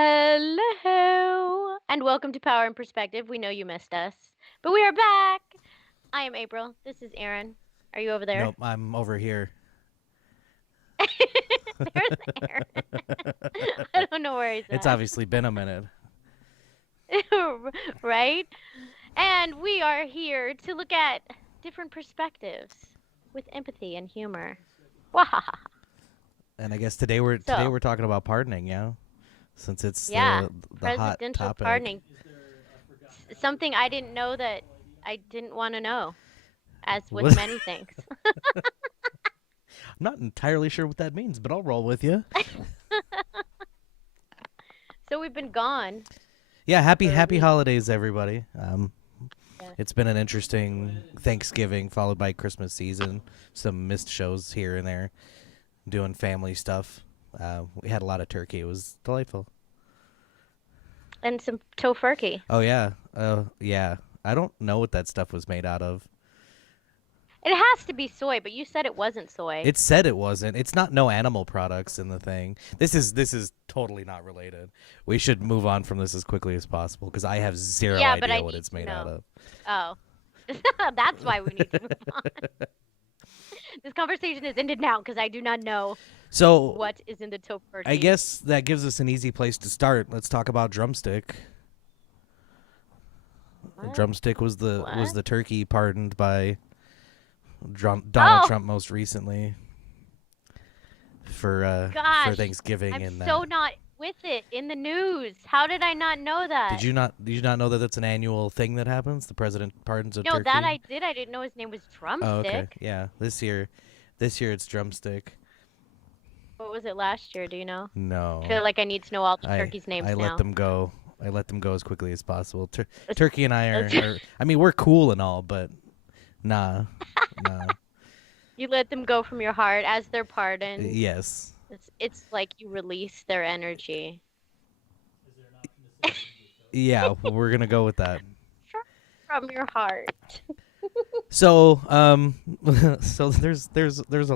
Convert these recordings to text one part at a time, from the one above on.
Hello, and welcome to Power and Perspective. We know you missed us, but we are back. I am April. This is Aaron. Are you over there? Nope, I'm over here. There's Aaron. I don't know where he's at. It's obviously been a minute. Right? And we are here to look at different perspectives with empathy and humor. Wahaha. And I guess today we're talking about pardoning, yeah? Since it's the hot presidential topic. pardoning. Something I didn't know that I didn't want to know, as with many things. I'm not entirely sure what that means, but I'll roll with you. So we've been gone. Yeah, happy holidays, everybody. It's been an interesting Thanksgiving followed by Christmas season. Some missed shows here and there, doing family stuff. We had a lot of turkey. It was delightful. And some tofurkey. Oh, yeah. Yeah. I don't know what that stuff was made out of. It has to be soy, but you said it wasn't soy. It said it wasn't. It's not no animal products in the thing. This is totally not related. We should move on from this as quickly as possible because I have zero idea what it's made out of. Oh. That's why we need to move on. This conversation is ended now because I do not know what is in the tofurkey. I guess that gives us an easy place to start. Let's talk about drumstick. Drumstick was the turkey pardoned by Donald Trump most recently for Thanksgiving. I'm so not with it in the news. How did I not know that? Did you not know that that's an annual thing that happens? The president pardons a turkey? No, that I did. I didn't know his name was Drumstick. Oh, okay. Yeah. This year it's Drumstick. What was it last year? Do you know? No. I feel like I need to know all the turkeys' names now. I let them go as quickly as possible. Turkey and I are I mean, we're cool and all, but nah. You let them go from your heart as they're pardoned. Yes. It's like you release their energy. Yeah, we're gonna go with that. From your heart. So there's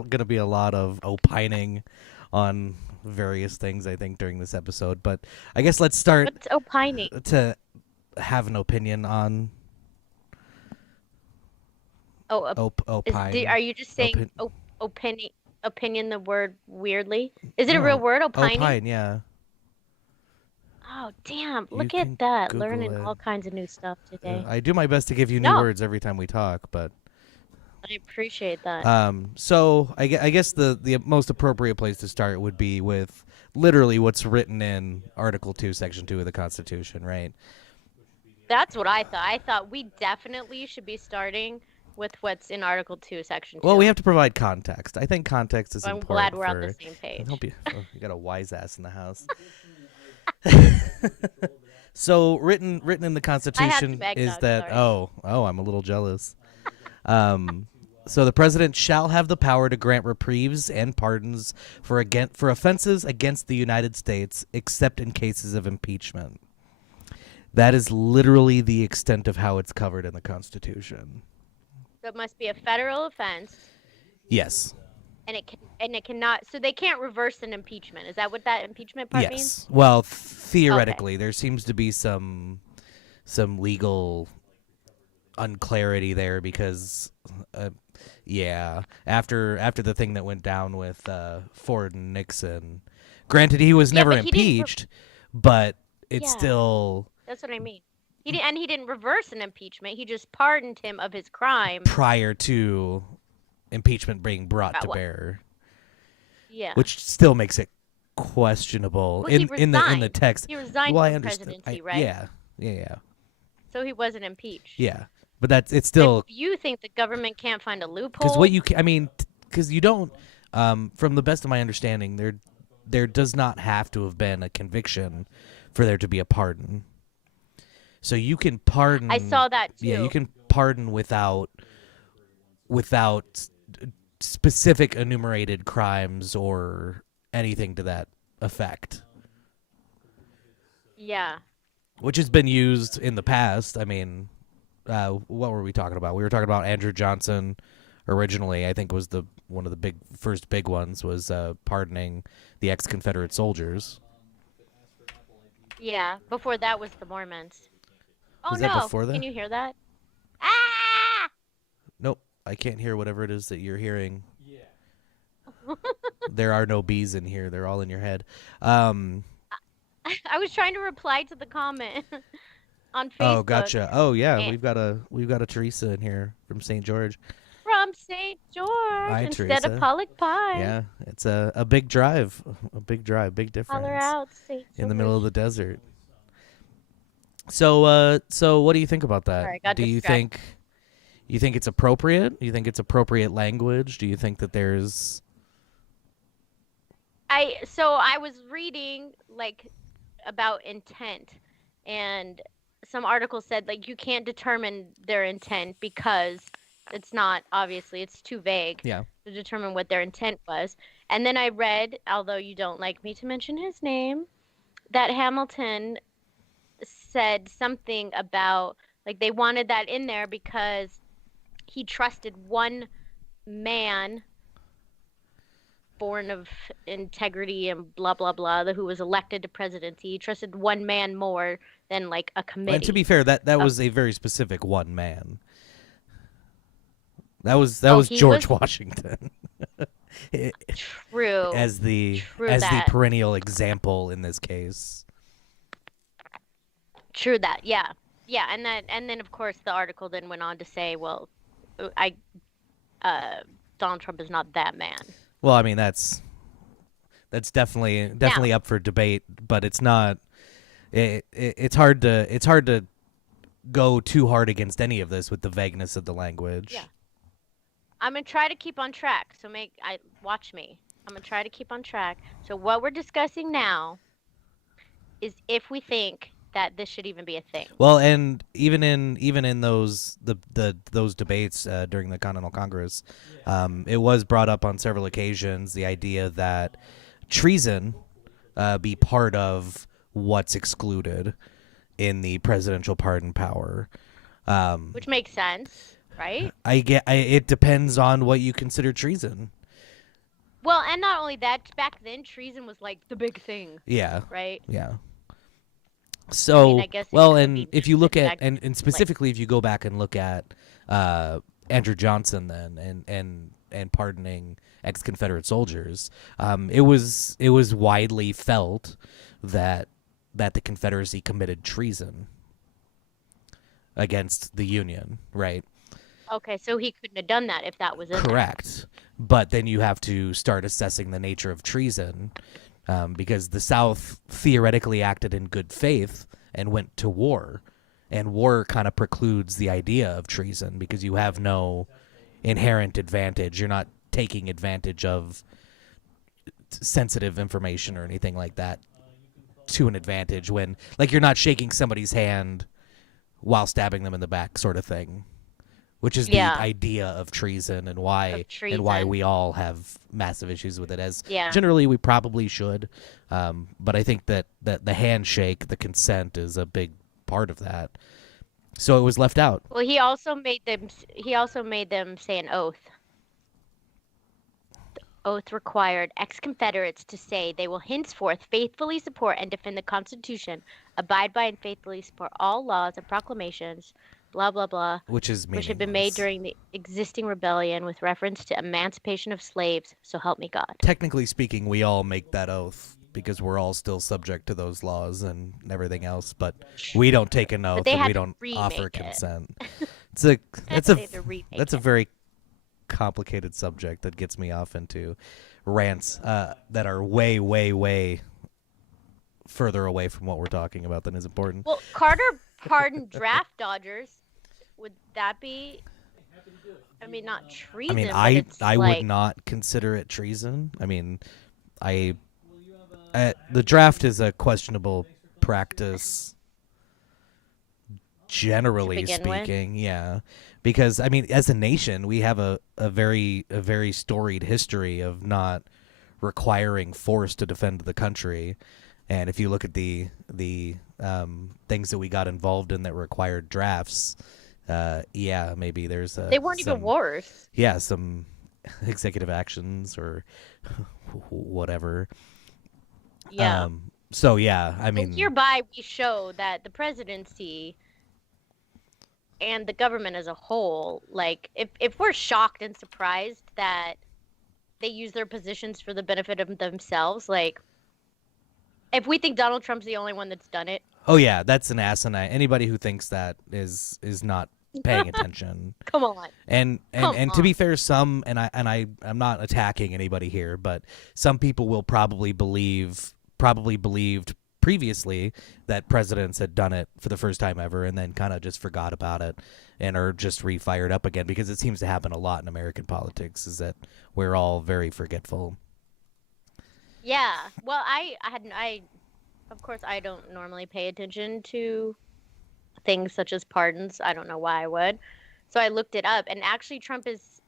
gonna be a lot of opining on various things, I think, during this episode. But I guess let's start. What's opining? To have an opinion on. Opine. Are you just saying opinion the word weirdly? Is it a real word, opining? Opine, yeah. Oh, damn. Look at that. Google learning all kinds of new stuff today. I do my best to give you new words every time we talk, but... I appreciate that. So I guess the most appropriate place to start would be with literally what's written in Article 2, Section 2 of the Constitution, right? That's what I thought. I thought we definitely should be starting with what's in Article 2, Section 2. Well, we have to provide context. I think context is important. I'm glad we're on the same page. I hope you got a wise ass in the house. So written in the Constitution is that I'm a little jealous. So the president shall have the power to grant reprieves and pardons for offenses against the United States, except in cases of impeachment. That is literally the extent of how it's covered in the Constitution. So it must be a federal offense. Yes. And it cannot. So they can't reverse an impeachment. Is that what that impeachment part means? Yes. Well, theoretically, there seems to be some legal unclarity there because, after the thing that went down with Ford and Nixon, granted he was never impeached, but it's still. That's what I mean. He didn't reverse an impeachment. He just pardoned him of his crime prior to impeachment being brought to bear. Yeah. Which still makes it questionable in the text. He resigned from presidency, right? Yeah. So he wasn't impeached. Yeah. But it's still. If you think the government can't find a loophole, because what you I mean, because you don't. From the best of my understanding, there does not have to have been a conviction for there to be a pardon. So you can pardon. I saw that too. Yeah, you can pardon without specific enumerated crimes or anything to that effect. Yeah. Which has been used in the past. I mean, what were we talking about? We were talking about Andrew Johnson originally. I think was one of the first big ones was pardoning the ex-Confederate soldiers. Yeah, before that was the Mormons. Oh, was that before that? Can you hear that? Ah! Nope, I can't hear whatever it is that you're hearing. Yeah. There are no bees in here. They're all in your head. I was trying to reply to the comment on Facebook. Oh, gotcha. Oh, yeah, we've got a Teresa in here from St. George. From St. George. Hi, instead Teresa. of Pollock Pie. Yeah, it's a big drive, big difference. Holler out, St. George. In the middle of the desert. So what do you think about that? Sorry, do you think it's appropriate? Do you think it's appropriate language? Do you think that there's I was reading about intent, and some articles said you can't determine their intent because it's too vague to determine what their intent was. And then I read, although you don't like me to mention his name, that Hamilton said something about they wanted that in there because he trusted one man born of integrity and blah blah blah who was elected to presidency. He trusted one man more than a committee. And to be fair, that was a very specific one man. That was George Washington. True. As the perennial example in this case. True that. Yeah. Yeah, and then of course the article then went on to say, well, Donald Trump is not that man. Well, I mean that's definitely up for debate, but it's not. It's hard to go too hard against any of this with the vagueness of the language. Yeah. I'm gonna try to keep on track. So watch me. I'm gonna try to keep on track. So what we're discussing now is if we think that this should even be a thing. Well, and even in those those debates during the Continental Congress, it was brought up on several occasions the idea that treason be part of what's excluded in the presidential pardon power. Which makes sense, right? It depends on what you consider treason. Well, and not only that, back then treason was the big thing. Yeah. Right? Yeah. So, I guess and if you look at, and specifically if you go back and look at Andrew Johnson then and pardoning ex-Confederate soldiers, it was widely felt that the Confederacy committed treason against the Union, right? Okay, so he couldn't have done that if that was in Correct. But then you have to start assessing the nature of treason. Because the South theoretically acted in good faith and went to war. And war kind of precludes the idea of treason because you have no inherent advantage. You're not taking advantage of sensitive information or anything like that to an advantage when, you're not shaking somebody's hand while stabbing them in the back sort of thing. Which is the idea of treason and why we all have massive issues with it. As generally we probably should, but I think that the handshake, the consent, is a big part of that. So it was left out. Well, he also made them say an oath. The oath required ex-Confederates to say they will henceforth faithfully support and defend the Constitution, abide by and faithfully support all laws and proclamations, blah, blah, blah, which had been made during the existing rebellion with reference to emancipation of slaves, so help me God. Technically speaking, we all make that oath because we're all still subject to those laws and everything else, but we don't take an oath and we don't offer consent. That's a very complicated subject that gets me off into rants that are way, way, way further away from what we're talking about than is important. Well, Carter pardoned draft dodgers would that be? I mean, not I mean, treason, but it's I would like not consider it treason. I mean, I the draft is a questionable practice, to generally begin with. speaking. Yeah, because I mean, as a nation, we have a very storied history of not requiring force to defend the country. And if you look at the things that we got involved in that required drafts, yeah, maybe there's They weren't even some wars. yeah some executive actions or whatever. Yeah. So yeah, I So mean, hereby we show that the presidency and the government as a whole, like if we're shocked and surprised that they use their positions for the benefit of themselves, like if we think Donald Trump's the only one that's done it. oh yeah, that's an asinine. Anybody who thinks that is not paying attention. Come on. And to be fair, some I'm not attacking anybody here, but some people will probably believed previously that presidents had done it for the first time ever and then kind of just forgot about it and are just refired up again, because it seems to happen a lot in American politics, is that we're all very forgetful. Yeah. Well, I of course I don't normally pay attention to things such as pardons. I don't know why I would. So I looked it up, and actually Trump has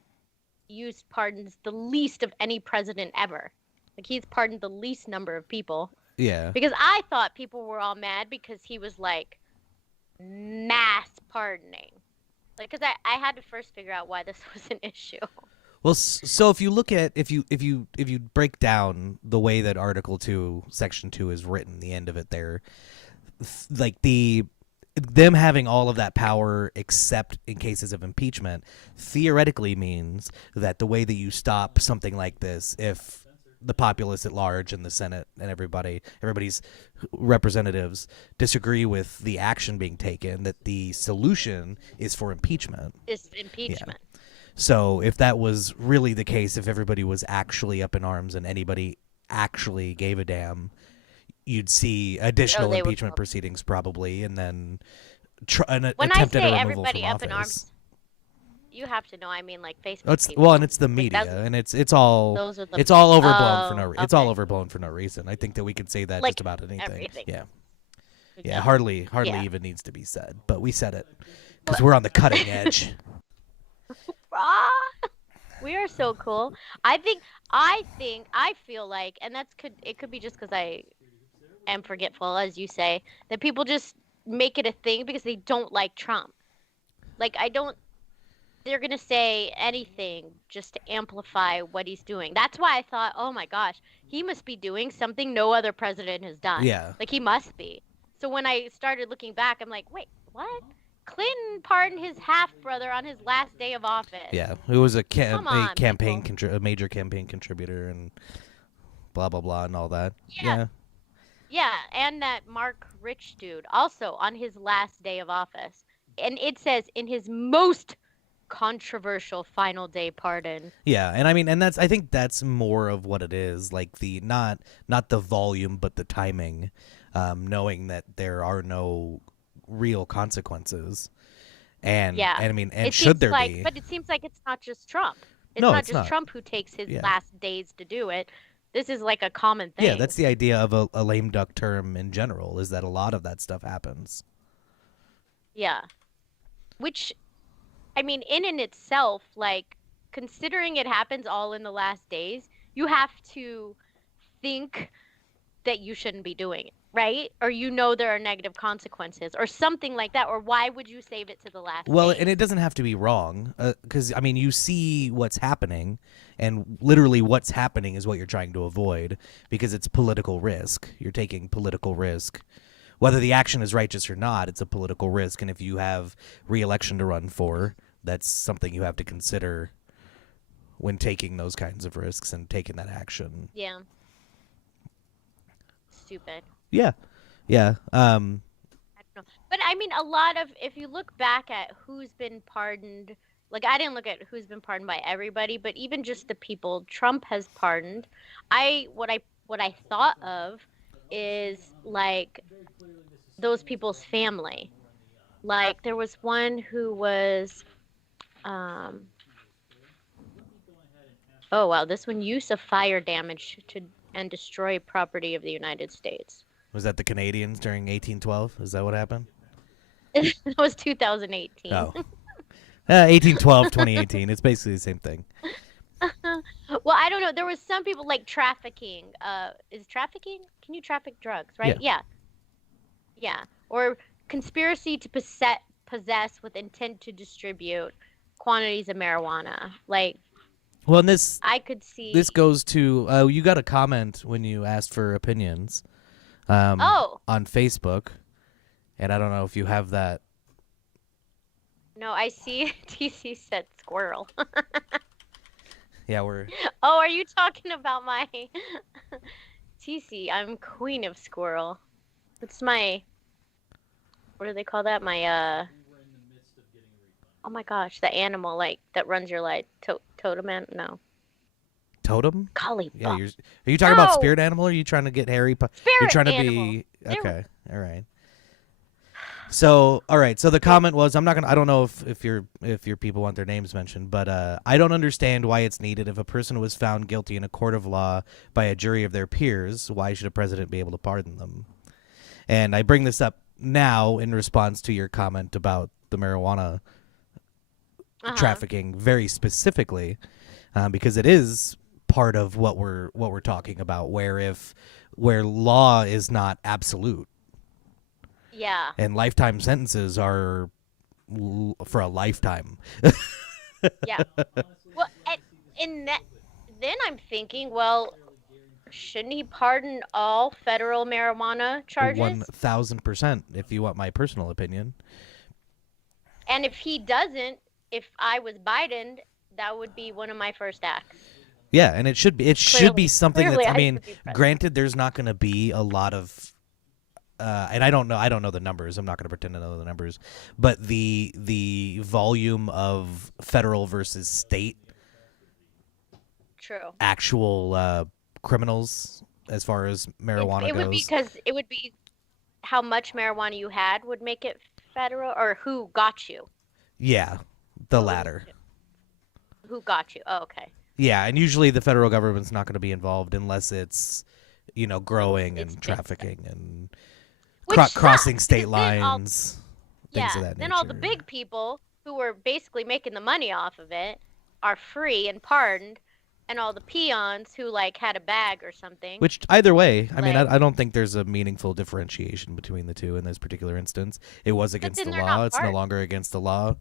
used pardons the least of any president ever. Like he's pardoned the least number of people. Yeah. Because I thought people were all mad because he was like mass pardoning. Like, because I had to first figure out why this was an issue. Well, so if you look at if you break down the way that Article 2, Section 2 is written, the end of it there, like them having all of that power except in cases of impeachment theoretically means that the way that you stop something like this, if the populace at large and the Senate and everybody's representatives disagree with the action being taken, that the solution is for impeachment. Is impeachment. Yeah. So if that was really the case, if everybody was actually up in arms and anybody actually gave a damn, you'd see additional impeachment proceedings probably, and then an attempt at a removal from office. In arms, you have to know. I mean, like Facebook. Well, and it's the media, like and it's all overblown for no. Okay. It's all overblown for no reason. I think that we could say that like just about anything. Everything. Yeah. Yeah, hardly even needs to be said, but we said it because we're on the cutting edge. We are so cool. I feel like, and it could be just because I am forgetful, as you say, that people just make it a thing because they don't like Trump. Like they're gonna say anything just to amplify what he's doing. That's why I thought, oh my gosh, he must be doing something no other president has done. Yeah. Like he must be. So when I started looking back, I'm like, wait, what? Clinton pardoned his half-brother on his last day of office. Yeah, who was a major campaign contributor and blah, blah, blah and all that. Yeah. Yeah, and that Mark Rich dude also on his last day of office. And it says in his most controversial final day pardon. Yeah, and I mean, and I think that's more of what it is, like the not the volume but the timing, knowing that there are no real consequences, and I mean, and should there be? But it seems like it's not just Trump. It's not just Trump who takes his last days to do it. This is like a common thing. Yeah, that's the idea of a lame duck term in general, is that a lot of that stuff happens. Yeah, which, I mean, in itself, like considering it happens all in the last days, you have to think that you shouldn't be doing it. Right? Or there are negative consequences or something like that. Or why would you save it to the last days? And it doesn't have to be wrong, because, I mean, you see what's happening, and literally what's happening is what you're trying to avoid, because it's political risk. You're taking political risk. Whether the action is righteous or not, it's a political risk. And if you have re-election to run for, that's something you have to consider when taking those kinds of risks and taking that action. Yeah. Stupid. Yeah. I don't know. But I mean, if you look back at who's been pardoned, like I didn't look at who's been pardoned by everybody, but even just the people Trump has pardoned, what I thought of is like those people's family. Like there was one who was, um, oh wow, this one use of fire damage to and destroy property of the United States. Was that the Canadians during 1812? Is that what happened? It was 2018. Oh. 1812, 2018. It's basically the same thing. Well, I don't know. There was some people like trafficking. Is trafficking? Can you traffic drugs, right? Yeah. Yeah. Or conspiracy to possess with intent to distribute quantities of marijuana. Like, well, and this I could see. This goes to you got a comment when you asked for opinions. On Facebook, and I don't know if you have that. No, I see. TC said squirrel. Yeah, we're. Oh, are you talking about my TC? I'm queen of squirrel. It's my. What do they call that? My Oh my gosh, the animal like that runs your life. Totem? No. Totem? Collie. Yeah, are you talking about spirit animal? Or are you trying to get Harry? You're trying to animal. Be okay. All right. So, all right. So the comment was, I don't know if your people want their names mentioned, but I don't understand why it's needed. If a person was found guilty in a court of law by a jury of their peers, why should a president be able to pardon them? And I bring this up now in response to your comment about the marijuana trafficking, very specifically, because it is part of what we're talking about, where law is not absolute. Yeah. And lifetime sentences are for a lifetime. Yeah. Well, then I'm thinking, well, shouldn't he pardon all federal marijuana charges? 1,000%, if you want my personal opinion. And if he doesn't, if I was Biden, that would be one of my first acts. Yeah, and it should be. It should be something that's. I mean, granted, there's not going to be a lot of. And I don't know the numbers. I'm not going to pretend to know the numbers, but the volume of federal versus state. True. Actual criminals, as far as marijuana goes. It would be because it would be how much marijuana you had would make it federal, or who got you. Yeah, the latter. Who got you? Oh, okay. Yeah, and usually the federal government's not going to be involved unless it's, growing and trafficking and crossing state lines, things of that nature. Then all the big people who were basically making the money off of it are free and pardoned, and all the peons who had a bag or something. Which either way, I mean, I don't think there's a meaningful differentiation between the two in this particular instance. It was against the law. It's no longer against the law.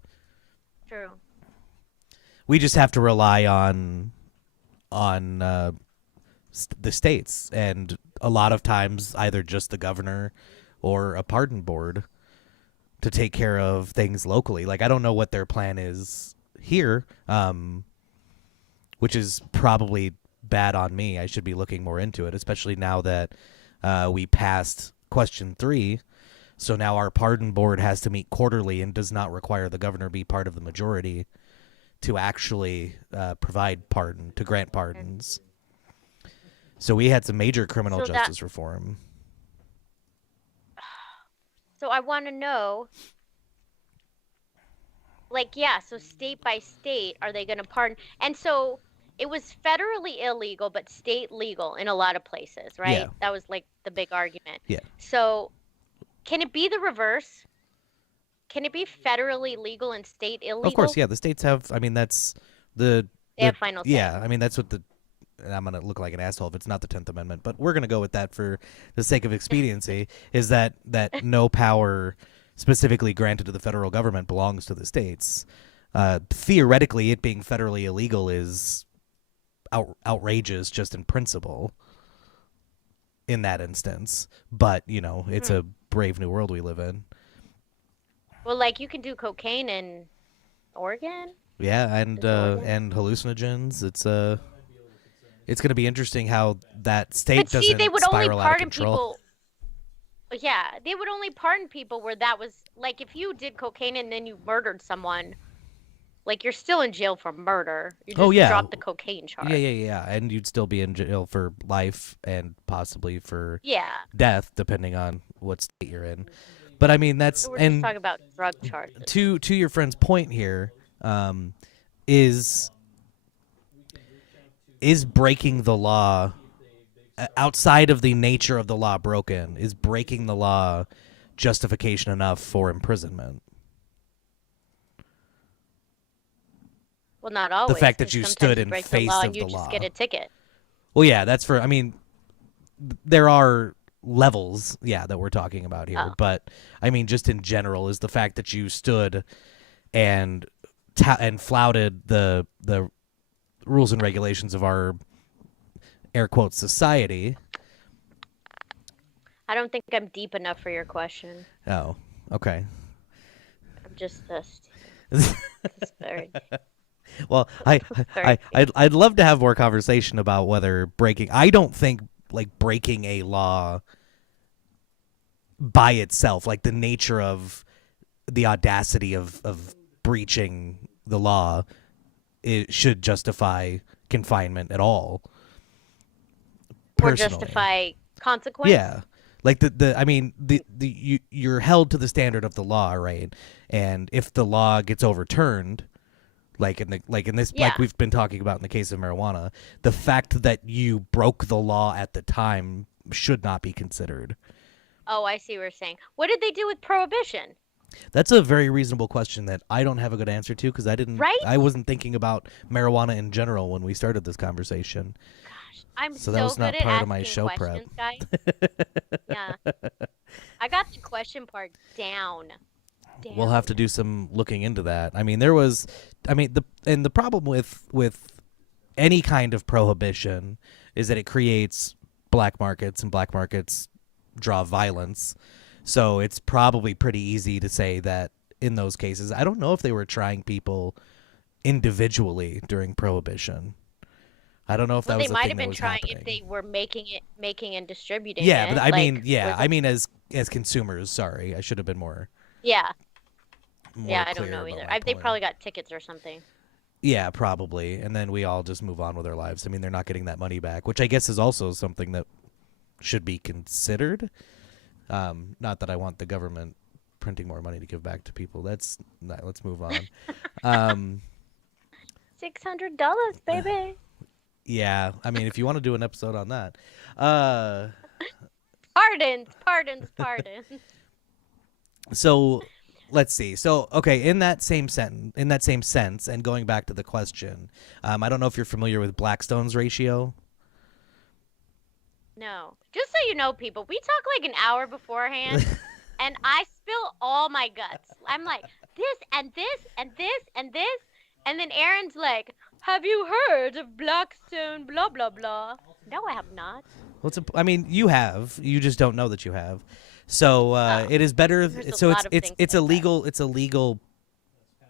True. We just have to rely on the states, and a lot of times either just the governor or a pardon board to take care of things locally. I don't know what their plan is here, which is probably bad on me. I should be looking more into it, especially now that we passed question 3. So now our pardon board has to meet quarterly and does not require the governor be part of the majority to actually grant pardons. So we had some major criminal justice reform. So I want to know, so state by state, are they going to pardon? And so it was federally illegal, but state legal in a lot of places, right? Yeah. That was the big argument. Yeah. So can it be the reverse? Can it be federally legal and state illegal? Of course, yeah. The states have, that's they have final say. Yeah, I mean, that's what and I'm going to look like an asshole if it's not the 10th Amendment, but we're going to go with that for the sake of expediency, is that no power specifically granted to the federal government belongs to the states. Theoretically, it being federally illegal is outrageous just in principle in that instance. But, it's a brave new world we live in. Well, you can do cocaine in Oregon? Yeah, and hallucinogens. It's going to be interesting how that state doesn't they would spiral only out of pardon control. People. Yeah, they would only pardon people where that was if you did cocaine and then you murdered someone, you're still in jail for murder. You just dropped the cocaine charge. Yeah, and you'd still be in jail for life and possibly for death, depending on what state you're in. But I mean, that's We're just talking about drug charges. To your friend's point here, is breaking the law outside of the nature of the law broken, is breaking the law justification enough for imprisonment? Well, not always. The fact that you stood in face of the law and you just get a ticket. Well, yeah, that's for. I mean, there are levels, yeah, that we're talking about here. Oh. But I mean, just in general, is the fact that you stood and flouted the rules and regulations of our air quotes society. I don't think I'm deep enough for your question. Oh, okay. I'm just very. Well, I'd love to have more conversation about whether breaking. I don't think like breaking a law by itself, like the nature of the audacity of breaching the law, it should justify confinement at all. Personally. Or justify consequence. Yeah, like you're held to the standard of the law, right? And if the law gets overturned, like we've been talking about in the case of marijuana, the fact that you broke the law at the time should not be considered. Oh, I see what you're saying. What did they do with prohibition? That's a very reasonable question that I don't have a good answer to because I wasn't thinking about marijuana in general when we started this conversation. Gosh, I'm so that was not part of my show prep. Guys. Yeah, I got the question part down. We'll have to do some looking into that. I mean, the problem with any kind of prohibition is that it creates black markets, and black markets draw violence. So it's probably pretty easy to say that in those cases, I don't know if they were trying people individually during prohibition. I don't know if that was the thing that was happening. They might have been trying if they were making and distributing. Yeah, but I mean, as consumers. Sorry, I should have been more. Yeah. Yeah, I don't know either. They probably got tickets or something. Yeah, probably. And then we all just move on with our lives. I mean, they're not getting that money back, which I guess is also something that should be considered. Not that I want the government printing more money to give back to people. Let's move on. $600, baby. Yeah, I mean, if you want to do an episode on that. Pardons. So, let's see. So, okay, in that same sense, and going back to the question, I don't know if you're familiar with Blackstone's ratio. No. Just so you know, people, we talk like an hour beforehand, and I spill all my guts. I'm like, this and this and this and this, and then Aaron's like, have you heard of Blackstone blah, blah, blah? No, I have not. Well, you have. You just don't know that you have. So it is better. So it's a legal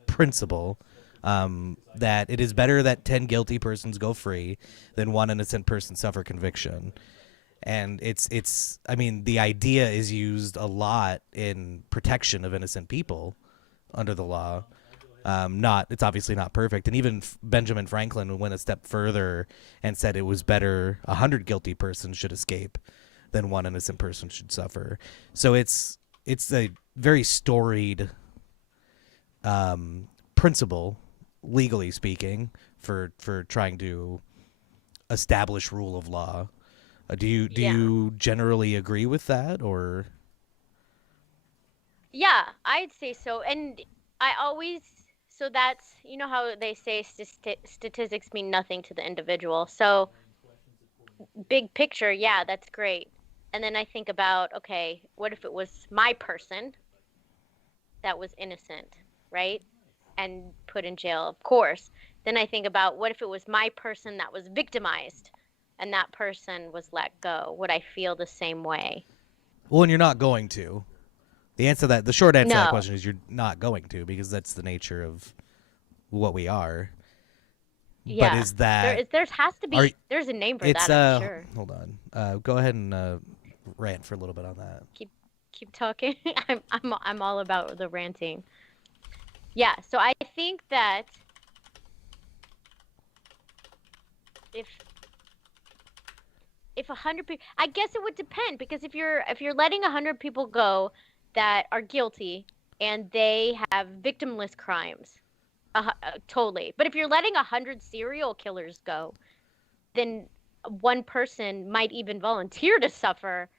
principle that it is better that 10 guilty persons go free than one innocent person suffer conviction. And I mean, the idea is used a lot in protection of innocent people under the law. It's obviously not perfect. And even Benjamin Franklin went a step further and said it was better 100 guilty persons should escape than one innocent person should suffer. So it's a very storied principle, legally speaking, for trying to establish rule of law. Do you generally agree with that, or? Yeah, I'd say so. And so that's, you know how they say statistics mean nothing to the individual. So big picture, yeah, that's great. And then I think about, okay, what if it was my person that was innocent, right? And put in jail, of course. Then I think about, what if it was my person that was victimized and that person was let go? Would I feel the same way? Well, and you're not going to. The short answer to that question is you're not going to, because that's the nature of what we are. Yeah. But is that... There has to be... there's a name for that, I'm sure. Hold on. Go ahead and rant for a little bit on that. Keep talking. I'm all about the ranting. Yeah, so I think that if 100 people... I guess it would depend, because if you're letting 100 people go, that are guilty and they have victimless crimes. Totally. But if you're letting 100 serial killers go, then one person might even volunteer to suffer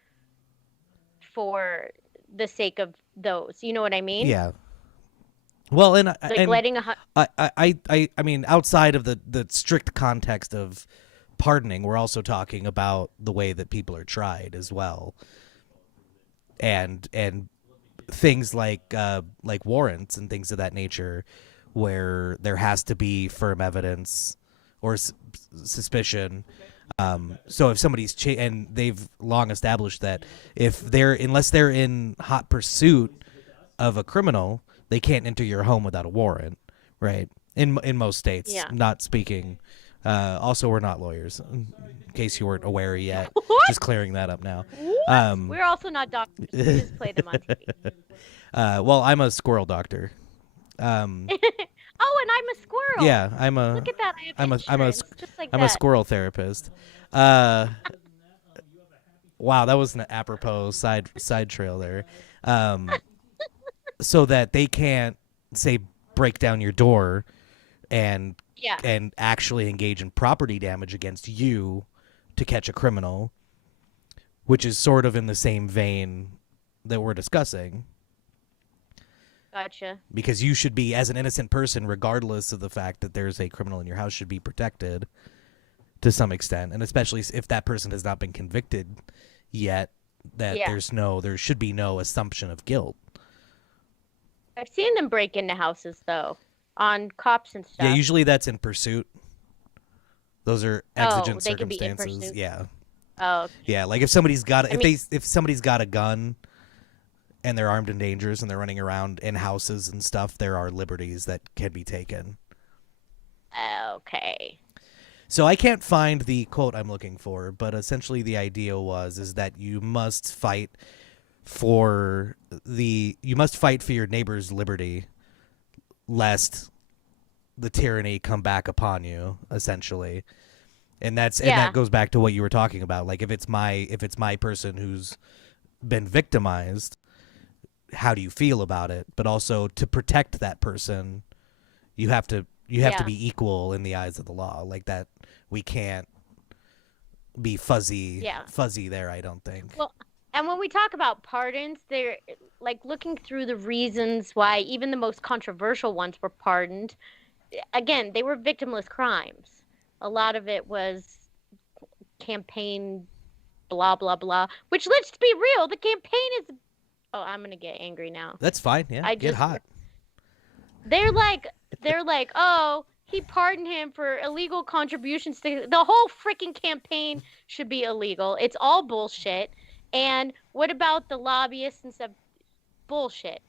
for the sake of those. You know what I mean? Yeah. Well, and letting I mean, outside of the strict context of pardoning, we're also talking about the way that people are tried as well, and things like warrants and things of that nature, where there has to be firm evidence or suspicion. So if somebody's and they've long established that unless they're in hot pursuit of a criminal, they can't enter your home without a warrant, right? In most states, Yeah. not speaking. Also, we're not lawyers, in case you weren't aware yet. Just clearing that up now. We're also not doctors. We just play them on TV. Well, I'm a squirrel doctor. Oh, and I'm a squirrel. Yeah, Look at that. I have insurance, just like I'm that. a squirrel therapist. Wow, that was an apropos side trail there. So that they can't, say, break down your door and actually engage in property damage against you to catch a criminal, which is sort of in the same vein that we're discussing. Gotcha. Because you should be, as an innocent person, regardless of the fact that there's a criminal in your house, should be protected to some extent, and especially if that person has not been convicted yet, that there should be no assumption of guilt. I've seen them break into houses though, on cops and stuff. Yeah, usually that's in pursuit. Those are exigent they could be in circumstances. pursuit. Yeah. Oh. Yeah, like if somebody's got if somebody's got a gun and they're armed and dangerous and they're running around in houses and stuff, there are liberties that can be taken. Okay. So I can't find the quote I'm looking for, but essentially the idea is that you must fight for your neighbor's liberty, lest the tyranny come back upon you, essentially. And that goes back to what you were talking about. Like if it's my person who's been victimized, how do you feel about it? But also, to protect that person, you have to be equal in the eyes of the law. Like that, we can't be fuzzy there, I don't think. Well, and when we talk about pardons, they're like looking through the reasons why even the most controversial ones were pardoned. Again, they were victimless crimes. A lot of it was campaign blah blah blah, which, let's be real, the campaign is I'm gonna get angry now. That's fine. Yeah, get hot. They're like, oh, he pardoned him for illegal contributions to the whole freaking campaign should be illegal. It's all bullshit. And what about the lobbyists and stuff? Bullshit.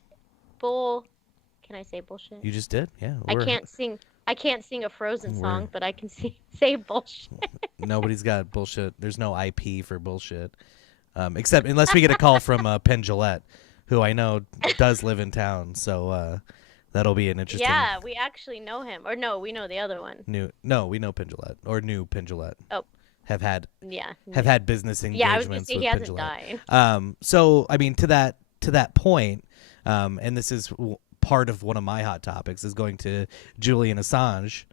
Can I say bullshit? You just did, yeah. I can't sing a Frozen song, but I can say bullshit. Nobody's got bullshit. There's no IP for bullshit. Except unless we get a call from Penn Jillette, who I know does live in town. So that'll be an interesting. Yeah, we actually know him. Or no, we know the other one. We know Penn Jillette, or knew Penn Jillette. Oh. Have had business engagements. Yeah, I was gonna say he hasn't died. So I mean, to that point, and this is part of one of my hot topics, is going to Julian Assange,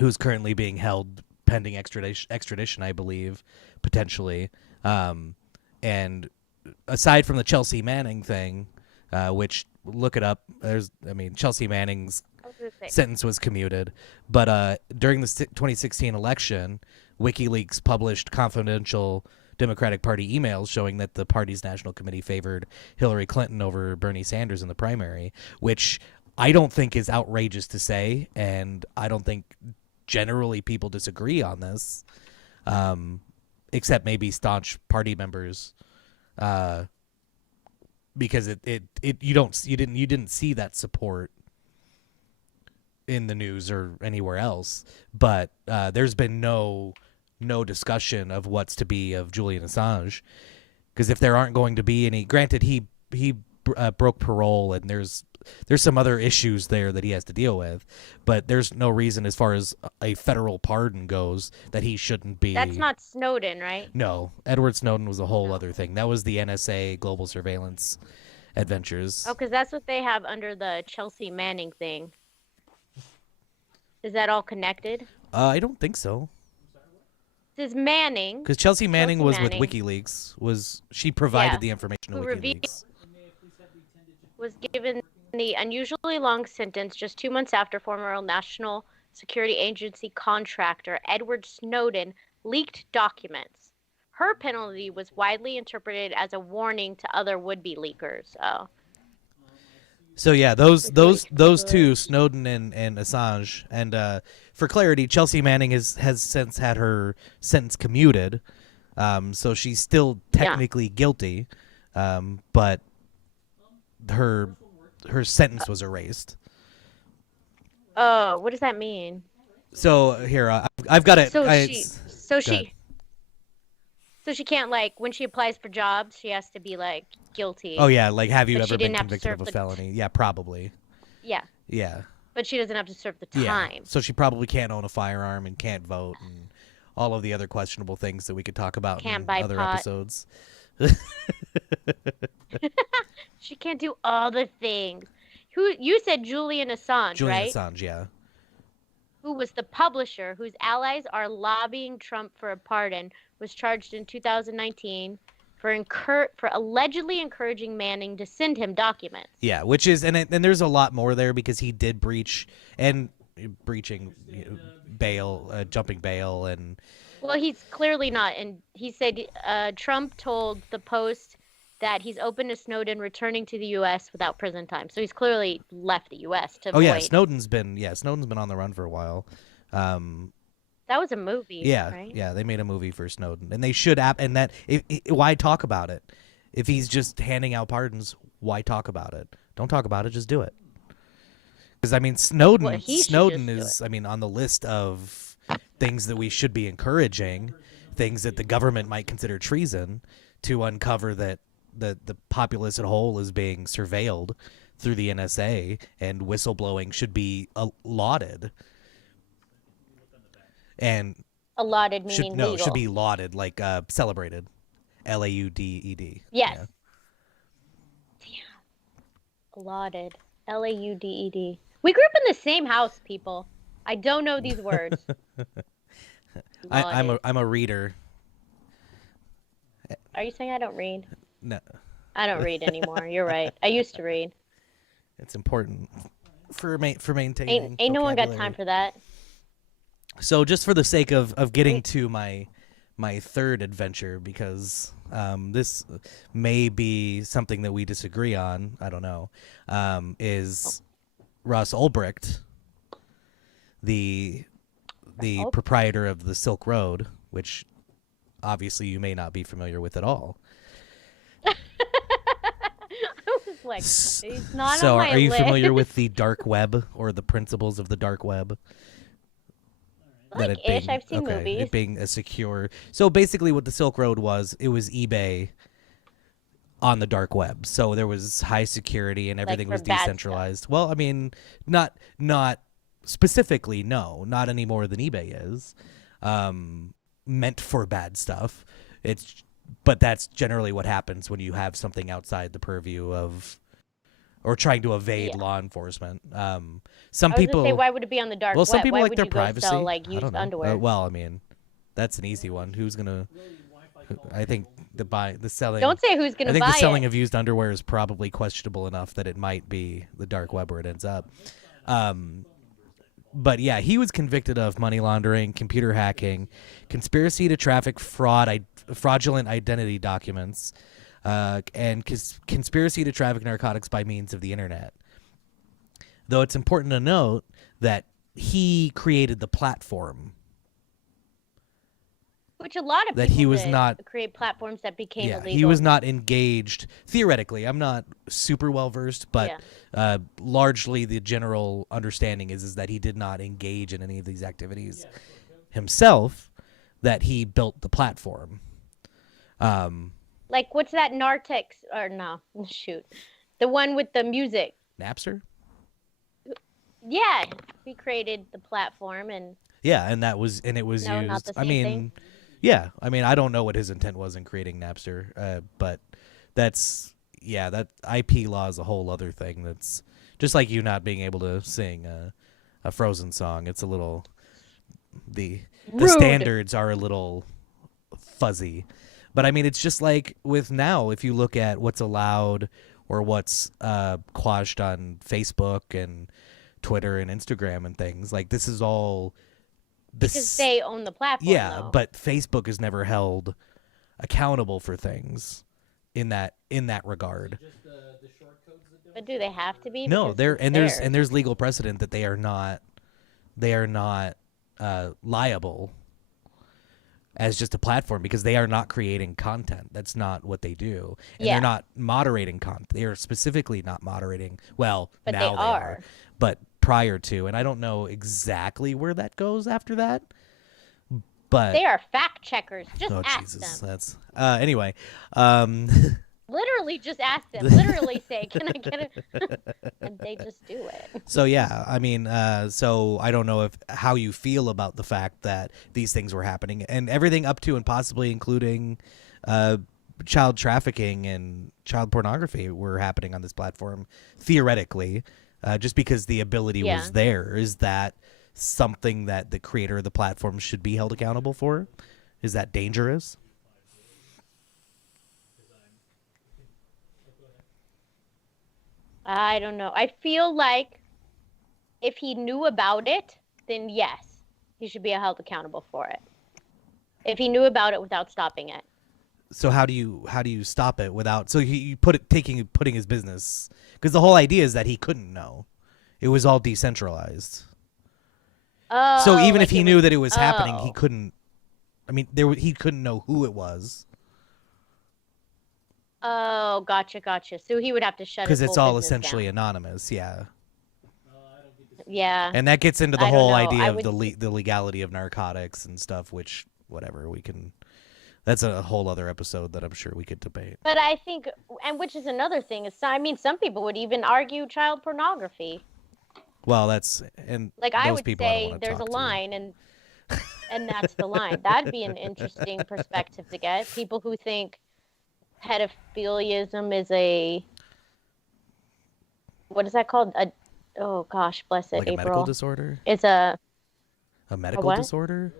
who's currently being held pending extradition, I believe, potentially. And aside from the Chelsea Manning thing, which, look it up, Chelsea Manning's sentence was commuted. But during the 2016 election, WikiLeaks published confidential Democratic Party emails showing that the party's national committee favored Hillary Clinton over Bernie Sanders in the primary, which I don't think is outrageous to say, and I don't think generally people disagree on this, except maybe staunch party members, because you didn't see that support in the news or anywhere else. But there's been no discussion of what's to be of Julian Assange, because if there aren't going to be any, granted he broke parole and there's some other issues there that he has to deal with, but there's no reason as far as a federal pardon goes that he shouldn't be. That's not Snowden, right? No, Edward Snowden was a whole other thing. That was the NSA global surveillance adventures. Oh, because that's what they have under the Chelsea Manning thing. Is that all connected? I don't think so. This is Manning. Because Chelsea Manning was with WikiLeaks. She provided the information to WikiLeaks. Was given the unusually long sentence just 2 months after former National Security Agency contractor Edward Snowden leaked documents. Her penalty was widely interpreted as a warning to other would-be leakers. Oh. So yeah, those two, Snowden and Assange, and for clarity, Chelsea Manning has since had her sentence commuted, so she's still technically guilty, but her sentence was erased. Oh, what does that mean? So here, I've got it. So she can't, like, when she applies for jobs, she has to be, like, guilty. Oh yeah, like, have you ever been convicted of a felony? Yeah, probably. Yeah. Yeah. But she doesn't have to serve the time. Yeah. So she probably can't own a firearm and can't vote and all of the other questionable things that we could talk about in other episodes. She can't do all the things. You said Julian Assange, right? Julian Assange, yeah. Who was the publisher whose allies are lobbying Trump for a pardon, was charged in 2019 for allegedly encouraging Manning to send him documents. Yeah, which is and there's a lot more there because he did breaching bail, jumping bail, and well, he's clearly not. And he said Trump told the Post that he's open to Snowden returning to the U.S. without prison time. So he's clearly left the U.S. to avoid. Yeah, Snowden's been on the run for a while. That was a movie. Yeah, right? Yeah, they made a movie for Snowden, and they should. Why talk about it? If he's just handing out pardons, why talk about it? Don't talk about it. Just do it. Because I mean, Snowden is, on the list of things that we should be encouraging, things that the government might consider treason, to uncover that the populace at whole is being surveilled through the NSA, and whistleblowing should be lauded. And allotted meaning legal. No, should be lauded, like celebrated. Lauded. Yes. Yeah. Damn. Allotted. Lauded. We grew up in the same house, people. I don't know these words. I'm a reader. Are you saying I don't read? No. I don't read anymore. You're right. I used to read. It's important for maintaining. Ain't no one got time for that. So just for the sake of getting to my third adventure, because this may be something that we disagree on, I don't know, is Ross Ulbricht, the proprietor of the Silk Road, which obviously you may not be familiar with at all. I was like, he's not so on my are you list. familiar with the dark web or the principles of the dark web? I've seen movies. It being a secure. So basically, what the Silk Road was, it was eBay on the dark web. So there was high security and everything was decentralized. Well, I mean, not specifically, no, not any more than eBay is. Meant for bad stuff. But that's generally what happens when you have something outside the purview of, or trying to evade law enforcement. Some people say, why would it be on the dark web? Some people why like would their you privacy. Go sell, like, used I don't know. underwear? Well, I mean, that's an easy one. Who's gonna? I think the selling. Don't say who's gonna buy it. I think the selling of used underwear is probably questionable enough that it might be the dark web where it ends up. But yeah, he was convicted of money laundering, computer hacking, conspiracy to traffic fraudulent identity documents, and conspiracy to traffic narcotics by means of the internet. Though it's important to note that he created the platform. Which a lot of people create platforms that became illegal. He was not engaged. Theoretically, I'm not super well versed, but largely the general understanding is that he did not engage in any of these activities himself, that he built the platform. Like, what's that Nartex, or no, shoot. The one with the music. Napster? Yeah, he created the platform and. Yeah, and it was No, used. not the same thing. Yeah, I mean, I don't know what his intent was in creating Napster, but that IP law is a whole other thing. That's just like you not being able to sing a Frozen song. It's a little the standards are a little fuzzy, but I mean, it's just like with now. If you look at what's allowed or what's quashed on Facebook and Twitter and Instagram and things, like this is all. Because they own the platform. Yeah, though. but Facebook is never held accountable for things in that regard. But do they have to be? No, there's legal precedent that they are not liable as just a platform because they are not creating content. That's not what they do. And they're not moderating content. They are specifically not moderating. Well, but now they are. But prior to, and I don't know exactly where that goes after that. But they are fact checkers. Just ask Jesus, them. That's anyway. Literally, just ask them. Literally say, "Can I get it?" And they just do it. So yeah, I mean, so I don't know how you feel about the fact that these things were happening and everything up to and possibly including child trafficking and child pornography were happening on this platform theoretically, just because the ability was there. Is that something that the creator of the platform should be held accountable for? Is that dangerous? I don't know. I feel like if he knew about it, then yes, he should be held accountable for it. If he knew about it without stopping it. So how do you stop it without? So you putting his business, because the whole idea is that he couldn't know. It was all decentralized. Oh, so even if he knew that it was happening, he couldn't. I mean, he couldn't know who it was. Oh, gotcha. So he would have to shut. Because it's all essentially anonymous, yeah. Yeah. And that gets into the whole idea of the legality of narcotics and stuff, which whatever we can. That's a whole other episode that I'm sure we could debate. But I think, and which is another thing, is some people would even argue child pornography. Well, I would say there's a line, and that's the line. That'd be an interesting perspective to get. People who think pedophiliism is what is that called? Oh gosh, bless it, like April. A medical disorder? It's a medical disorder?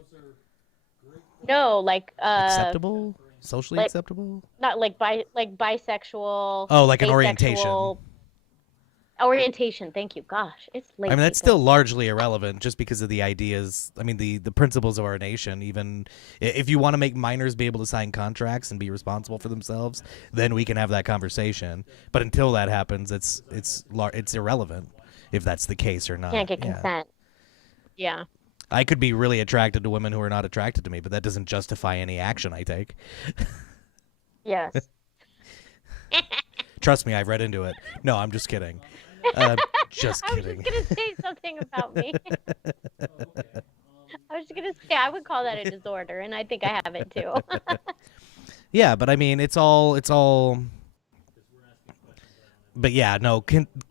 No, like acceptable, socially acceptable. Not like bisexual. Oh, like an orientation. Orientation. Thank you. Gosh, it's late. I mean, that's still largely irrelevant, just because of the ideas. I mean, the principles of our nation. Even if you want to make minors be able to sign contracts and be responsible for themselves, then we can have that conversation. But until that happens, it's irrelevant if that's the case or not. Can't get consent. Yeah. I could be really attracted to women who are not attracted to me, but that doesn't justify any action I take. Yes. Trust me, I've read into it. No, I'm just kidding. Just kidding. I was just going to say something about me. I was just going to say I would call that a disorder, and I think I have it too. Yeah, but I mean, it's all. But yeah, no,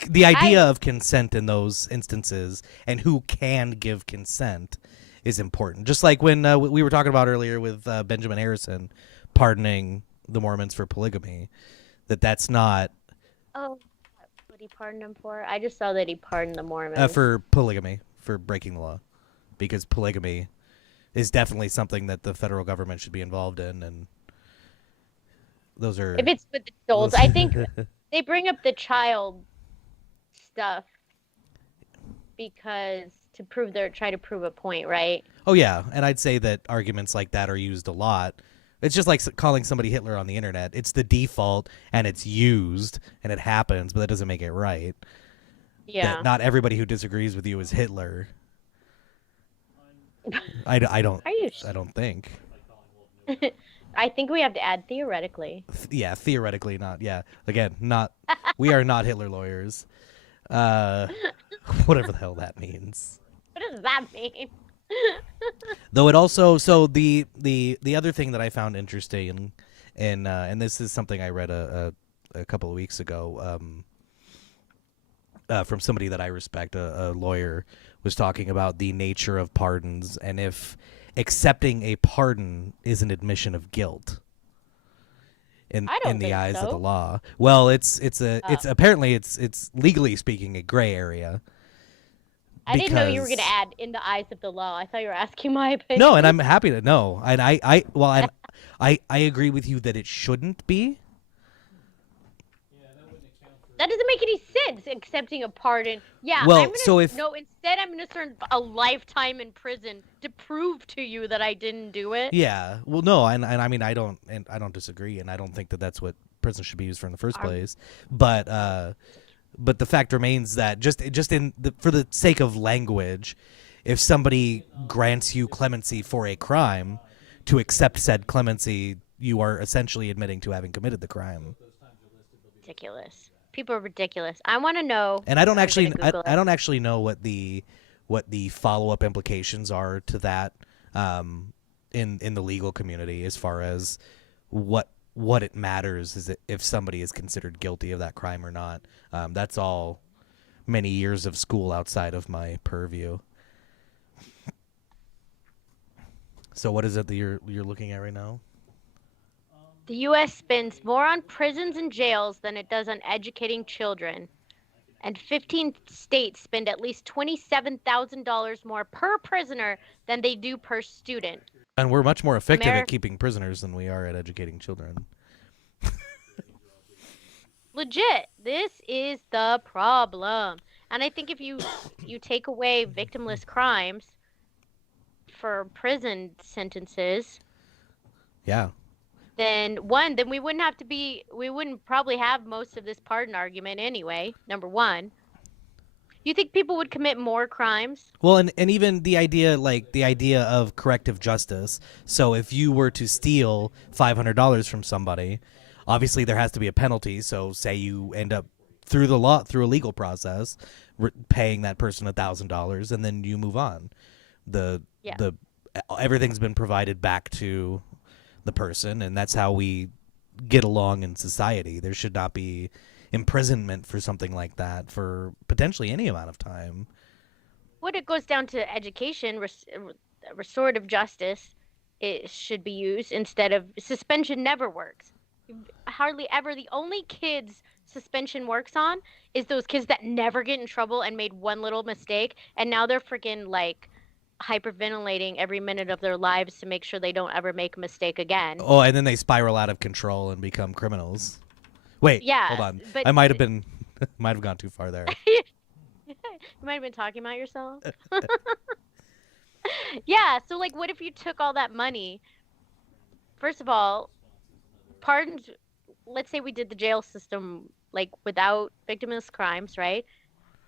the idea of consent in those instances and who can give consent is important. Just like when we were talking about earlier with Benjamin Harrison pardoning the Mormons for polygamy, that's not. Oh, what he pardoned him for? I just saw that he pardoned the Mormons. For polygamy, for breaking the law. Because polygamy is definitely something that the federal government should be involved in, and those are. If it's with adults, I think they bring up the child stuff because try to prove a point, right? Oh yeah, and I'd say that arguments like that are used a lot. It's just like calling somebody Hitler on the internet. It's the default, and it's used, and it happens, but that doesn't make it right. Yeah. That not everybody who disagrees with you is Hitler. I don't. I don't think. I think we have to add theoretically. Yeah, theoretically not. Yeah, again, not. We are not Hitler lawyers. Whatever the hell that means. What does that mean? Though it also the other thing that I found interesting, and this is something I read a couple of weeks ago. from somebody that I respect, a lawyer, was talking about the nature of pardons and if accepting a pardon is an admission of guilt I in don't the think eyes of the so. law. Well, it's apparently it's legally speaking a gray area. I didn't know you were going to Because add in the eyes of the law. I thought you were asking my no, and opinion. I'm happy to know, and I agree with you that it shouldn't be. That doesn't make any sense, accepting a pardon. Yeah, I'm Well, going so to, if no, instead I'm going to serve a lifetime in prison to prove to you that I didn't do it. yeah, well, no, and I mean I don't disagree, and I don't think that that's what prison should be used for in the first Are place. But the fact remains that just in the, for the sake of language, if somebody grants you clemency for a crime, to accept said clemency, you are essentially admitting to having committed the crime. ridiculous. People are ridiculous. I want to know. And I don't I'm going actually to Google I it. don't actually know what the follow up implications are to that in the legal community as far as what it matters is if somebody is considered guilty of that crime or not. That's all many years of school outside of my purview. So what is it that you're looking at right now? The U.S. spends more on prisons and jails than it does on educating children. And 15 states spend at least $27,000 more per prisoner than they do per student. And we're much more effective at America, keeping prisoners than we are at educating children. legit, this is the problem. And I think if you take away victimless crimes for prison sentences, Yeah. then we wouldn't probably have most of this pardon argument anyway. Number one, you think people would commit more crimes? Well, and even the idea of corrective justice. So if you were to steal $500 from somebody, obviously there has to be a penalty. So say you end up through a legal process, paying that person $1,000, and then you move on. The Yeah. the everything's been provided back to the person, and that's how we get along in society. There should not be imprisonment for something like that for potentially any amount of time. When it goes down to education, restorative justice, it should be used instead of suspension. Never works. Hardly ever. The only kids suspension works on is those kids that never get in trouble and made one little mistake, and now they're freaking like hyperventilating every minute of their lives to make sure they don't ever make a mistake again. Oh, and then they spiral out of control and become criminals. Wait, hold Yeah, on. but I might have been might have gone too far there. you might have been talking about yourself. Yeah, so like what if you took all that money? First of all, pardons, let's say we did the jail system like without victimless crimes, right?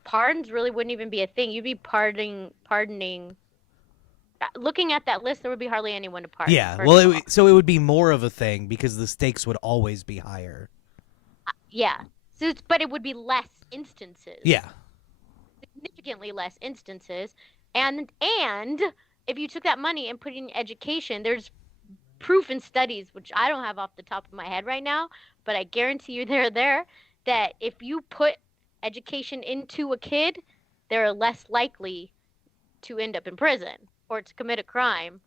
Pardons really wouldn't even be a thing. You'd be pardoning. Looking at that list, there would be hardly anyone to pardon. Yeah, First well, of all, so it would be more of a thing because the stakes would always be higher. yeah. So, but it would be less instances. Yeah. Significantly less instances, and if you took that money and put it in education, there's proof in studies, which I don't have off the top of my head right now, but I guarantee you they're there, that if you put education into a kid, they're less likely to end up in prison or to commit a crime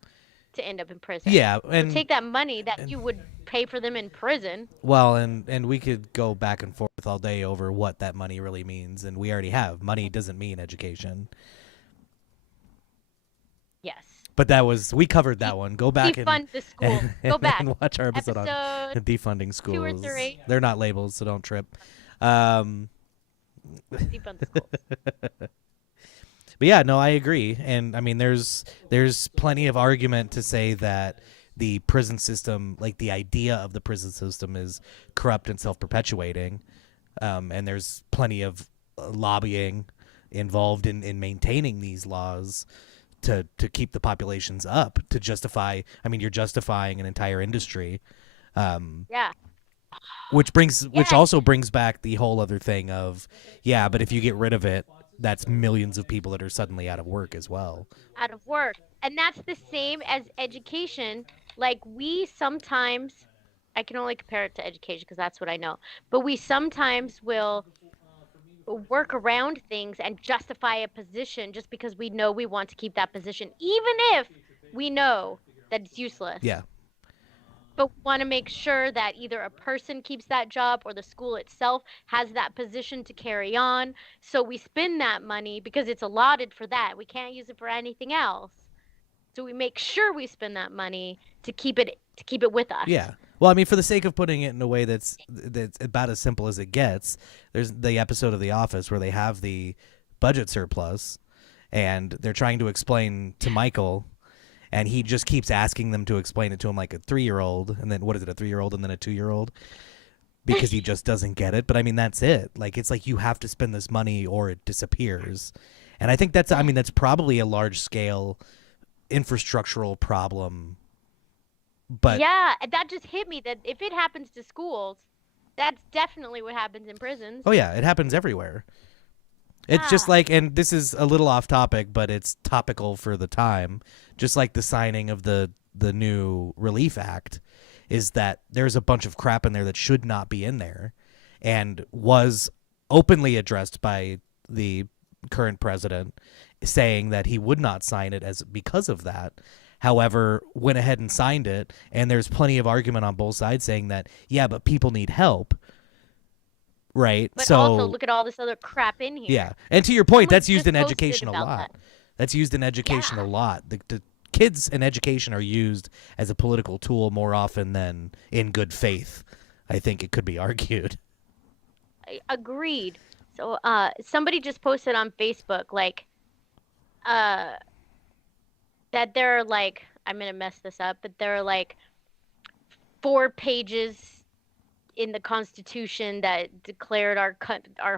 to end up in prison. Yeah, So and take that money that you would pay for them in prison. well, and we could go back and forth all day over what that money really means, and we already have. Money doesn't mean education. Yes. But we covered that one. Go back Defund the school. Go back. and watch our episode on Episode defunding 2 or schools. 3. They're not labels, so don't trip. Um, Defund the schools. But yeah, no, I agree, and I mean, there's plenty of argument to say that the prison system, like the idea of the prison system, is corrupt and self-perpetuating, and there's plenty of lobbying involved in maintaining these laws to keep the populations up to justify. I mean, you're justifying an entire industry, Yeah. which Yeah. also brings back the whole other thing of yeah, but if you get rid of it, that's millions of people that are suddenly out of work as well. Out of work. And that's the same as education. Like we sometimes, I can only compare it to education because that's what I know. But we sometimes will work around things and justify a position just because we know we want to keep that position, even if we know that it's useless. Yeah. But we want to make sure that either a person keeps that job or the school itself has that position to carry on. So we spend that money because it's allotted for that. We can't use it for anything else. So we make sure we spend that money to keep it with us. Yeah. Well, I mean, for the sake of putting it in a way that's about as simple as it gets, there's the episode of The Office where they have the budget surplus, and they're trying to explain to Michael, and he just keeps asking them to explain it to him like a 3-year-old, and then what is it, a 3-year-old and then a 2-year-old, because he just doesn't get it. But I mean, that's it. Like, it's like you have to spend this money or it disappears, and I think that's probably a large scale infrastructural problem. But yeah, that just hit me that if it happens to schools, that's definitely what happens in prisons. Oh yeah, it happens everywhere. It's just like, and this is a little off topic, but it's topical for the time. Just like the signing of the new Relief Act, is that there's a bunch of crap in there that should not be in there, and was openly addressed by the current president, saying that he would not sign it because of that. However, went ahead and signed it, and there's plenty of argument on both sides saying that, yeah, but people need help, right? But also, look at all this other crap in here. Yeah, and to your point, that's used in education a lot. That's used in education a lot. The kids in education are used as a political tool more often than in good faith, I think it could be argued. Agreed. So somebody just posted on Facebook, like, that there are like, I'm gonna mess this up, but there are like 4 pages in the Constitution that declared our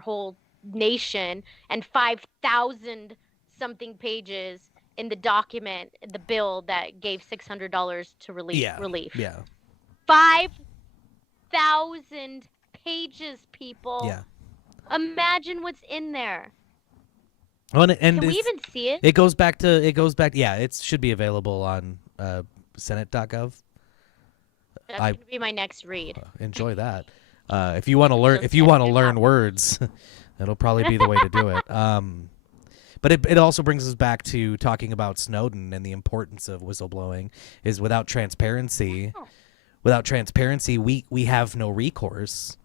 whole nation, and 5,000 something pages in the document, the bill that gave $600 to relief. Yeah. 5,000 pages, people. Yeah. Imagine what's in there. Oh, and can we even see it? It goes back. Yeah, it should be available on Senate.gov. That's going to be my next read. Enjoy that. If you want to learn words, that'll probably be the way to do it. But it also brings us back to talking about Snowden and the importance of whistleblowing. Is without transparency, we have no recourse.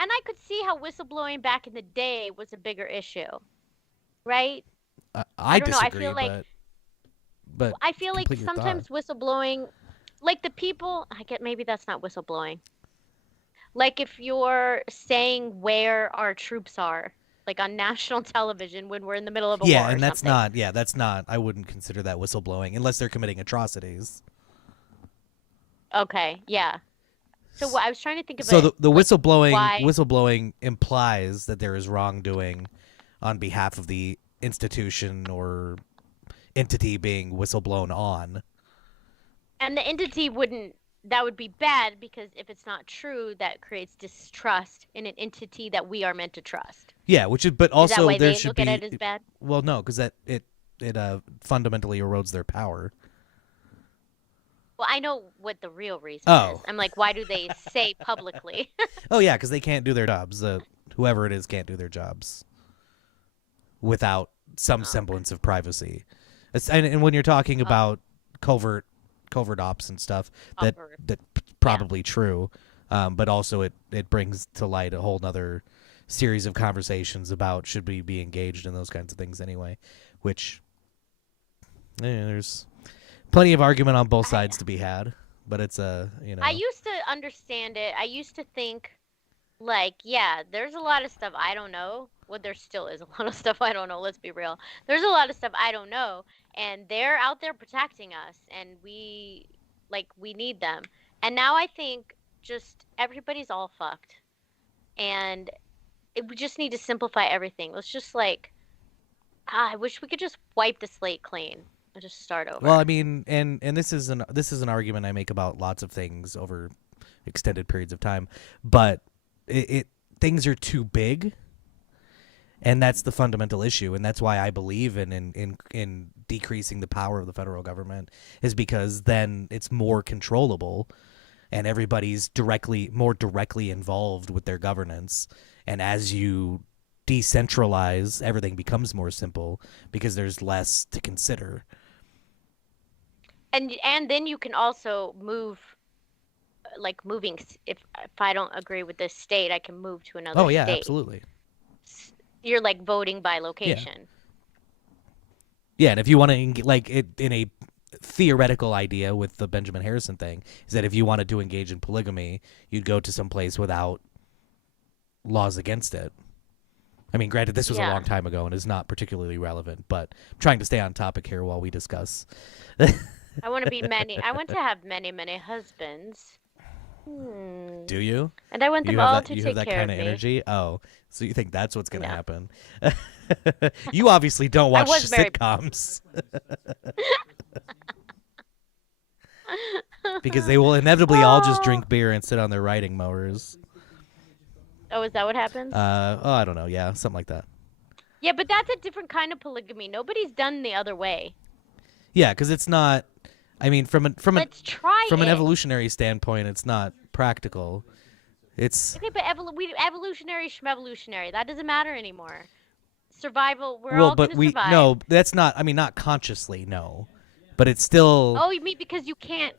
And I could see how whistleblowing back in the day was a bigger issue, right? I don't disagree, know. I feel like sometimes whistleblowing, like the people, I get maybe that's not whistleblowing. Like if you're saying where our troops are, like on national television when we're in the middle of a war. Yeah, and that's not. I wouldn't consider that whistleblowing unless they're committing atrocities. Okay, yeah. So I was trying to think of the whistleblowing implies that there is wrongdoing on behalf of the institution or entity being whistleblown on. And the entity that would be bad, because if it's not true, that creates distrust in an entity that we are meant to trust. Yeah, but also is that why there they should look be. At it as bad? Well, no, because it fundamentally erodes their power. Well, I know what the real reason is. I'm like, why do they say publicly? Oh, yeah, because they can't do their jobs. Whoever it is can't do their jobs without some semblance of privacy. And when you're talking about covert ops and stuff, that's probably true. But also it brings to light a whole other series of conversations about should we be engaged in those kinds of things anyway, which there's plenty of argument on both sides to be had, but it's I used to understand it. I used to think, like, yeah, there's a lot of stuff I don't know. Well, there still is a lot of stuff I don't know. Let's be real. There's a lot of stuff I don't know, and they're out there protecting us, and we need them. And now I think just everybody's all fucked, and we just need to simplify everything. Let's just I wish we could just wipe the slate clean. Just start over. Well, I mean, and this is an argument I make about lots of things over extended periods of time, but things are too big, and that's the fundamental issue, and that's why I believe in decreasing the power of the federal government, is because then it's more controllable. and everybody's more directly involved with their governance. And as you decentralize, everything becomes more simple because there's less to consider. And then you can also move, like moving. If I don't agree with this state, I can move to another Oh yeah, state. absolutely. You're like voting by location. Yeah, and if you want to, like, in a theoretical idea with the Benjamin Harrison thing, is that if you wanted to engage in polygamy, you'd go to some place without laws against it. I mean, granted, this was a long time ago and is not particularly relevant, but I'm trying to stay on topic here while we discuss. I want to have many husbands. Do you? And I want them all to take care of me. You have that kind of energy? Oh, so you think that's what's going to happen? You obviously don't watch sitcoms. Because they will inevitably all just drink beer and sit on their riding mowers. Oh, is that what happens? I don't know. Yeah, something like that. Yeah, but that's a different kind of polygamy. Nobody's done the other way. Yeah, because it's not. I mean, from an evolutionary standpoint, it's not practical. It's okay, but evolutionary, schmevolutionary. That doesn't matter anymore. Survival. We're all going to survive. No, that's not. I mean, not consciously, no. But it's still. Oh, you mean because you can't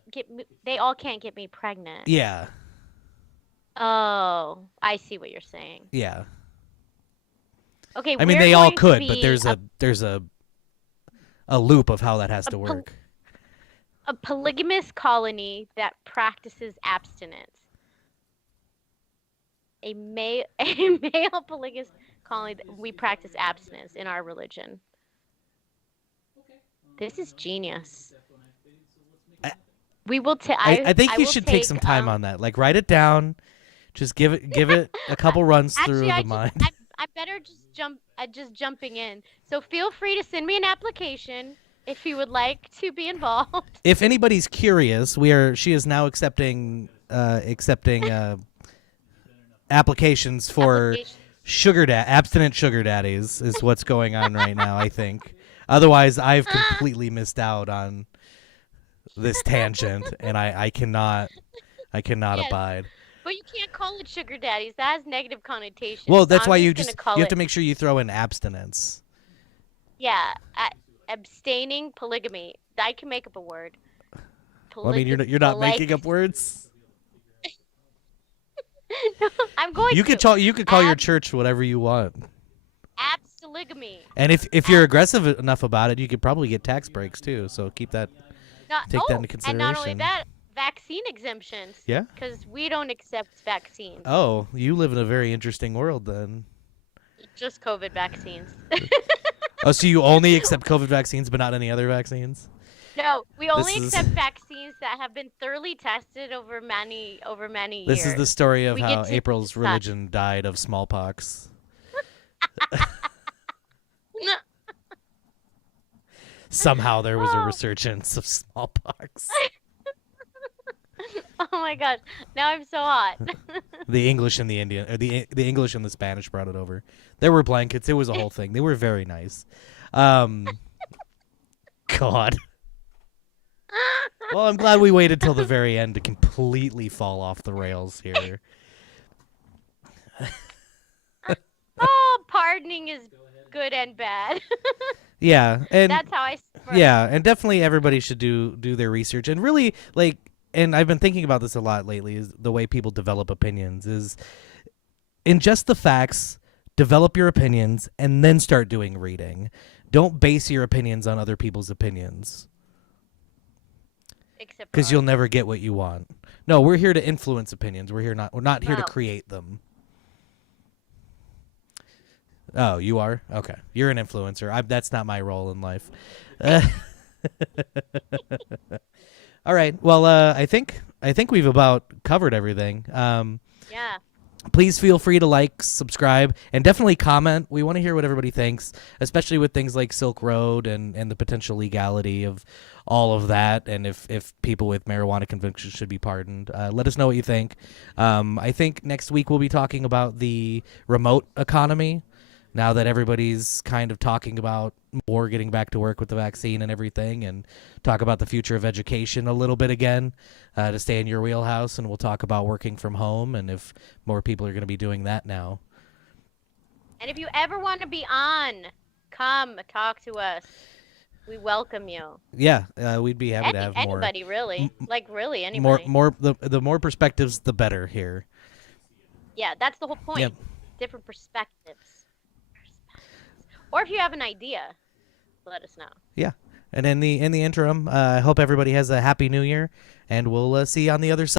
they all can't get me pregnant. Yeah. Oh, I see what you're saying. Yeah. Okay. I mean, they all could, but there's a loop of how that has to work. A polygamous colony that practices abstinence. A male polygamous colony that we practice abstinence in our religion. This is genius. We will I think you should take some time on that. Like, write it down. Just give it a couple runs through the mind. I better just jumping in. So feel free to send me an application if you would like to be involved. If anybody's curious, she is now accepting applications for abstinent sugar daddies is what's going on right now, I think. Otherwise, I've completely missed out on this tangent, and I cannot abide. But you can't call it sugar daddies. That has negative connotations. Well, that's why you have to make sure you throw in abstinence. Yeah, abstaining polygamy. I can make up a word. Well, I mean, you're not making up words. No, I'm going. You could call your church whatever you want. Abstigamy. And if you're aggressive enough about it, you could probably get tax breaks too. So take that into consideration. And not only that, vaccine exemptions. Yeah. Because we don't accept vaccines. Oh, you live in a very interesting world then. Just COVID vaccines. Oh, so you only accept COVID vaccines, but not any other vaccines? No, we only accept vaccines that have been thoroughly tested over many years. This is the story of how April's religion died of smallpox. Somehow there was a resurgence of smallpox. Oh my gosh! Now I'm so hot. The English and the Indian, or the English and the Spanish brought it over. There were blankets. It was a whole thing. They were very nice. God. Well, I'm glad we waited till the very end to completely fall off the rails here. Oh, pardoning is good and bad. Yeah, and that's how I. Yeah, and definitely everybody should do their research and really and I've been thinking about this a lot lately. Is the way people develop opinions is ingest the facts, develop your opinions, and then start doing reading. Don't base your opinions on other people's opinions. Because you'll never get what you want. No, we're here to influence opinions. We're not here to create them. Oh, you are? Okay. You're an influencer. That's not my role in life. All right. Well, I think we've about covered everything. Yeah. Please feel free to like, subscribe, and definitely comment. We want to hear what everybody thinks, especially with things like Silk Road and the potential legality of all of that, and if people with marijuana convictions should be pardoned. Let us know what you think. I think next week we'll be talking about the remote economy. now that everybody's kind of talking about more getting back to work with the vaccine and everything, and talk about the future of education a little bit again, to stay in your wheelhouse, and we'll talk about working from home and if more people are going to be doing that now. And if you ever want to be on, come talk to us. We welcome you. Yeah, we'd be happy to have anybody, really. Like, really, anybody. The more perspectives, the better here. Yeah, that's the whole point. Yep. Different perspectives. Or if you have an idea, let us know. Yeah. And in the interim, I hope everybody has a happy new year, and we'll see you on the other side.